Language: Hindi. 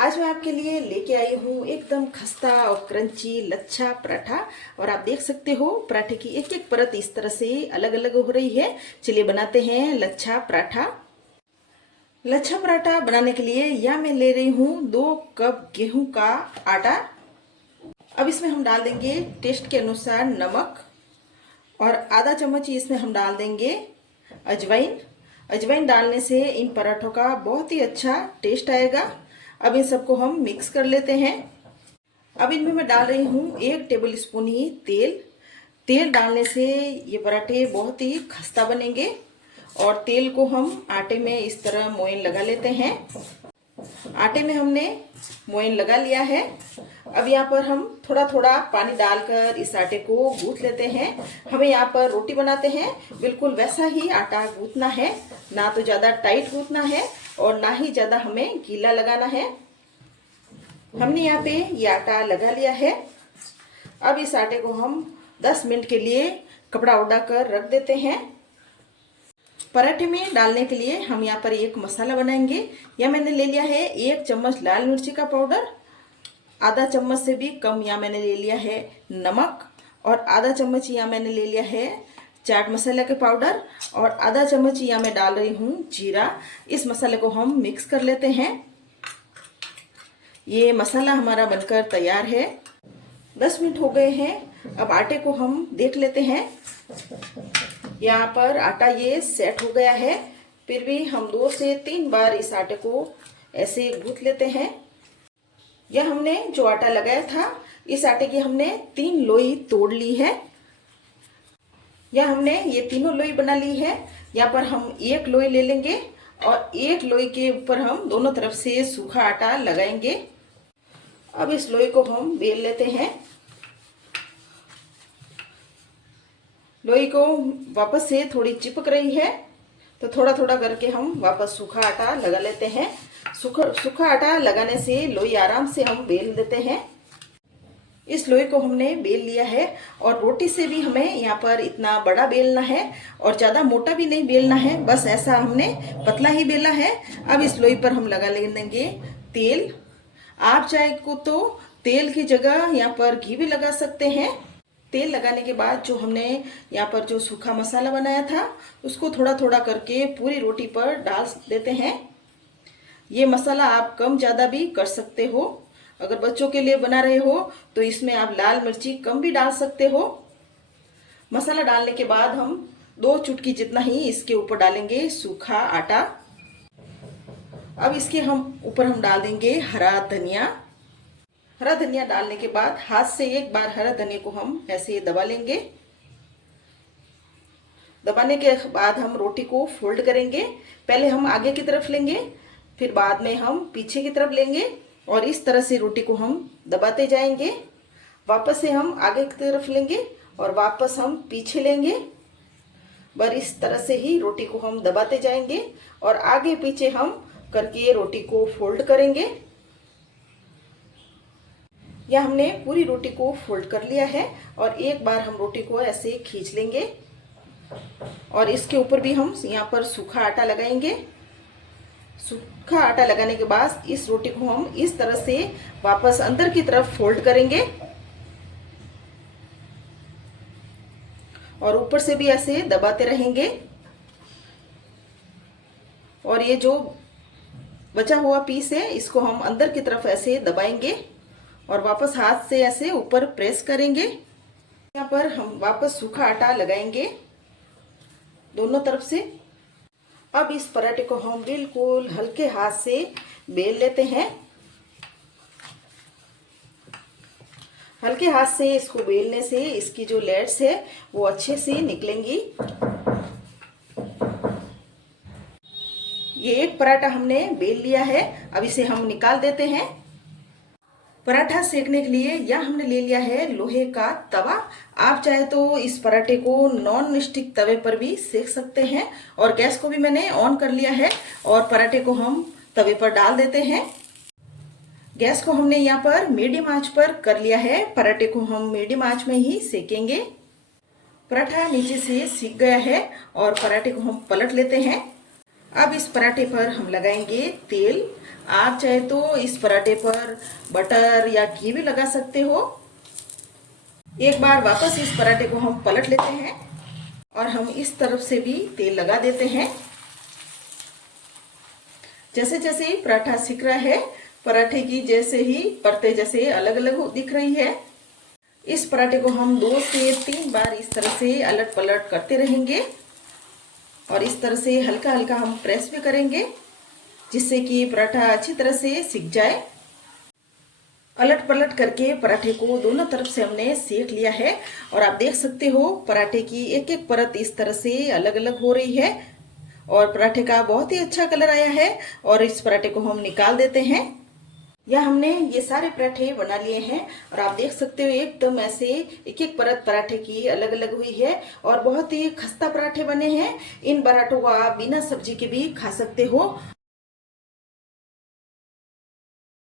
आज मैं आपके लिए लेके आई हूँ एकदम खस्ता और क्रंची लच्छा पराठा। और आप देख सकते हो पराठे की एक एक परत इस तरह से अलग अलग हो रही है। चलिए बनाते हैं लच्छा पराठा। लच्छा पराठा बनाने के लिए यहाँ मैं ले रही हूँ 2 कप गेहूं का आटा। अब इसमें हम डाल देंगे टेस्ट के अनुसार नमक और आधा चम्मच ही इसमें हम डाल देंगे अजवाइन। अजवाइन डालने से इन पराठों का बहुत ही अच्छा टेस्ट आएगा। अब इन सबको हम मिक्स कर लेते हैं। अब इनमें मैं डाल रही हूँ 1 टेबल स्पून ही तेल। तेल डालने से ये पराठे बहुत ही खस्ता बनेंगे। और तेल को हम आटे में इस तरह मोयन लगा लेते हैं। आटे में हमने मोयन लगा लिया है। अब यहाँ पर हम थोड़ा थोड़ा पानी डालकर इस आटे को गूंथ लेते हैं। हमें यहाँ पर रोटी बनाते हैं बिल्कुल वैसा ही आटा गूंथना है, ना तो ज़्यादा टाइट गूंथना है और ना ही ज़्यादा हमें गीला लगाना है। हमने यहाँ पे ये आटा लगा लिया है। अब इस आटे को हम 10 मिनट के लिए कपड़ा उड़ा कर रख देते हैं। पराठे में डालने के लिए हम यहाँ पर एक मसाला बनाएंगे। यह मैंने ले लिया है 1 चम्मच लाल मिर्ची का पाउडर, आधा चम्मच से भी कम यहाँ मैंने ले लिया है नमक, और आधा चम्मच यहाँ मैंने ले लिया है चाट मसाला के पाउडर, और आधा चम्मच यहाँ मैं डाल रही हूँ जीरा। इस मसाले को हम मिक्स कर लेते हैं। ये मसाला हमारा बनकर तैयार है। 10 मिनट हो गए हैं। अब आटे को हम देख लेते हैं। यहाँ पर आटा ये सेट हो गया है। फिर भी हम 2 से 3 बार इस आटे को ऐसे गूंथ लेते हैं। यह हमने जो आटा लगाया था इस आटे की हमने 3 लोई तोड़ ली है। यह हमने ये तीनों लोई बना ली है। यहाँ पर हम 1 लोई ले लेंगे और 1 लोई के ऊपर हम दोनों तरफ से सूखा आटा लगाएंगे। अब इस लोई को हम बेल लेते हैं। लोई को वापस से थोड़ी चिपक रही है तो थोड़ा थोड़ा करके हम वापस सूखा आटा लगा लेते हैं। सूखा आटा लगाने से लोई आराम से हम बेल देते हैं। इस लोई को हमने बेल लिया है और रोटी से भी हमें यहाँ पर इतना बड़ा बेलना है और ज़्यादा मोटा भी नहीं बेलना है, बस ऐसा हमने पतला ही बेला है। अब इस लोई पर हम लगा लेंगे तेल। आप चाहे को तो तेल की जगह यहाँ पर घी भी लगा सकते हैं। तेल लगाने के बाद जो हमने यहाँ पर जो सूखा मसाला बनाया था उसको थोड़ा थोड़ा करके पूरी रोटी पर डाल देते हैं। ये मसाला आप कम ज़्यादा भी कर सकते हो। अगर बच्चों के लिए बना रहे हो तो इसमें आप लाल मिर्ची कम भी डाल सकते हो। मसाला डालने के बाद हम 2 चुटकी जितना ही इसके ऊपर डालेंगे सूखा आटा। अब इसके ऊपर हम डाल देंगे हरा धनिया। हरा धनिया डालने के बाद हाथ से एक बार हरा धनिया को हम ऐसे दबा लेंगे। दबाने के बाद हम रोटी को फोल्ड करेंगे। पहले हम आगे की तरफ लेंगे, फिर बाद में हम पीछे की तरफ लेंगे और इस तरह से रोटी को हम दबाते जाएंगे। वापस से हम आगे की तरफ लेंगे और वापस हम पीछे लेंगे। बस इस तरह से ही रोटी को हम दबाते जाएंगे और आगे पीछे हम करके रोटी को फोल्ड करेंगे। या हमने पूरी रोटी को फोल्ड कर लिया है और एक बार हम रोटी को ऐसे खींच लेंगे और इसके ऊपर भी हम यहाँ पर सूखा आटा लगाएंगे। सूखा आटा लगाने के बाद इस रोटी को हम इस तरह से वापस अंदर की तरफ फोल्ड करेंगे और ऊपर से भी ऐसे दबाते रहेंगे। और ये जो बचा हुआ पीस है इसको हम अंदर की तरफ ऐसे दबाएंगे और वापस हाथ से ऐसे ऊपर प्रेस करेंगे। यहाँ पर हम वापस सूखा आटा लगाएंगे दोनों तरफ से। अब इस पराठे को हम बिल्कुल हल्के हाथ से बेल लेते हैं। हल्के हाथ से इसको बेलने से इसकी जो लेयर्स है वो अच्छे से निकलेंगी। ये एक पराठा हमने बेल लिया है। अब इसे हम निकाल देते हैं। पराठा सेकने के लिए यह हमने ले लिया है लोहे का तवा। आप चाहे तो इस पराठे को नॉन स्टिक तवे पर भी सेक सकते हैं। और गैस को भी मैंने ऑन कर लिया है और पराठे को हम तवे पर डाल देते हैं। गैस को हमने यहाँ पर मीडियम आंच पर कर लिया है। पराठे को हम मीडियम आंच में ही सेकेंगे। पराठा नीचे से सिक गया है और पराठे को हम पलट लेते हैं। अब इस पराठे पर हम लगाएंगे तेल। आप चाहे तो इस पराठे पर बटर या घी भी लगा सकते हो। एक बार वापस इस पराठे को हम पलट लेते हैं और हम इस तरफ से भी तेल लगा देते हैं। जैसे जैसे ही पराठा सिक रहा है, पराठे की जैसे ही परतें जैसे अलग अलग दिख रही है। इस पराठे को हम 2 से 3 बार इस तरह से अलट पलट करते रहेंगे और इस तरह से हल्का हल्का हम प्रेस भी करेंगे, जिससे कि पराठा अच्छी तरह से सिक जाए। अलट पलट करके पराठे को दोनों तरफ से हमने सेक लिया है और आप देख सकते हो पराठे की एक एक परत इस तरह से अलग अलग हो रही है और पराठे का बहुत ही अच्छा कलर आया है। और इस पराठे को हम निकाल देते हैं। या हमने ये सारे पराठे बना लिए हैं और आप देख सकते हो एकदम ऐसे एक एक परत पराठे की अलग अलग हुई है और बहुत ही खस्ता पराठे बने हैं। इन पराठों को आप बिना सब्जी के भी खा सकते हो।